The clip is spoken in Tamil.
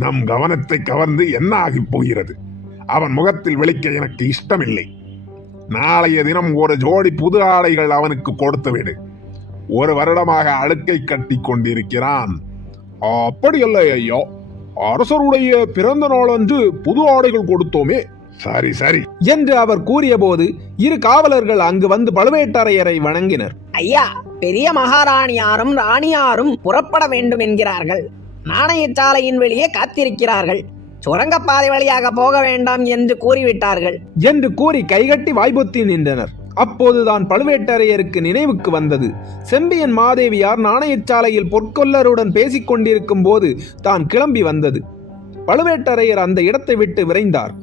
நம் கவனத்தை கவர்ந்து என்ன ஆகி போகிறது? அவன் முகத்தில் விழிக்க எனக்கு இஷ்டமில்லை. நாளைய தினம் ஒரு ஜோடி புது ஆடைகள் அவனுக்கு கொடுத்து விடு. 1 வருடமாக அழுக்கை கட்டி கொண்டிருக்கிறான். அப்படியல்ல ஐயா, அரசருடைய பிறந்த நாளன்று புது ஆடைகள் கொடுத்தோமே. சரி சரி என்று அவர் கூறியபோது 2 காவலர்கள் அங்கு வந்து பழுவேட்டரையரை வணங்கினர். ஐயா, பெரிய மகாராணியாரும் ராணியாரும் புறப்பட வேண்டும் என்கிறார்கள். நாணயச்சாலையின் வெளியே காத்திருக்கிறார்கள். சுரங்கப்பாதை வழியாக போக வேண்டாம் என்று கூறிவிட்டார்கள் என்று கூறி கைகட்டி வாய்பொத்தி நின்றனர். அப்போதுதான் பழுவேட்டரையருக்கு நினைவுக்கு வந்தது. செம்பியன் மாதேவியார் நாணயச்சாலையில் பொற்கொல்லருடன் பேசிக் கொண்டிருக்கும் போது தான் கிளம்பி வந்தது. பழுவேட்டரையர் அந்த இடத்தை விட்டு விரைந்தார்.